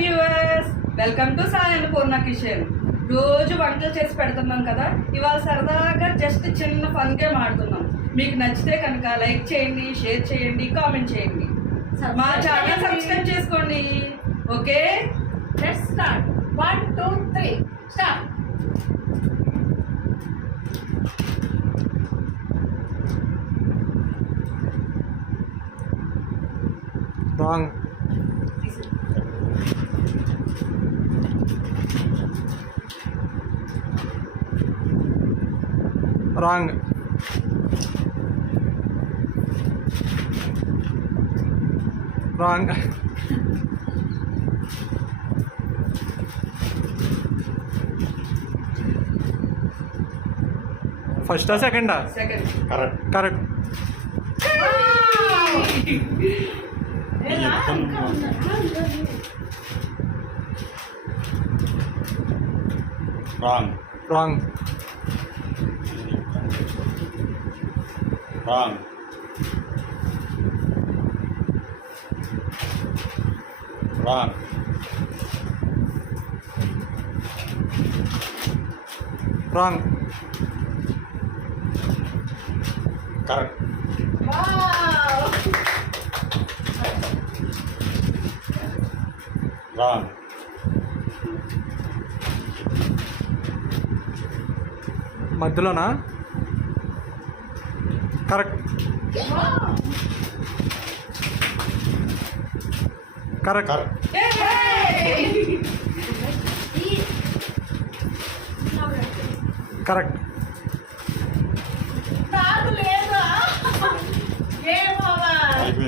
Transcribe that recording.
Viewers, welcome to Sai Annapurna కిచెన్. రోజు వంటలు చేసి పెడుతున్నాం కదా, ఇవాళ సరదాగా జస్ట్ చిన్న ఫన్ గేమ్ ఆడుతున్నాం. మీకు నచ్చితే కనుక లైక్ చేయండి, షేర్ చేయండి, కామెంట్ చేయండి, మా ఛానల్ సబ్స్క్రైబ్ చేసుకోండి. Okay, let's start. 1 2 3 start. Wrong. Wrong. Wrong. ఫస్టా సెకండా? Second. Correct. Correct. Wrong. Wrong. Wrong. Wrong. Wrong. Correct. Wow. Wrong. మధ్యలోనా? కరెక్ట్. వావ్. కరెక్ట్. కరెక్ట్. నాకు లేదా గేమ్ ఓవర్. అయిపోయింది.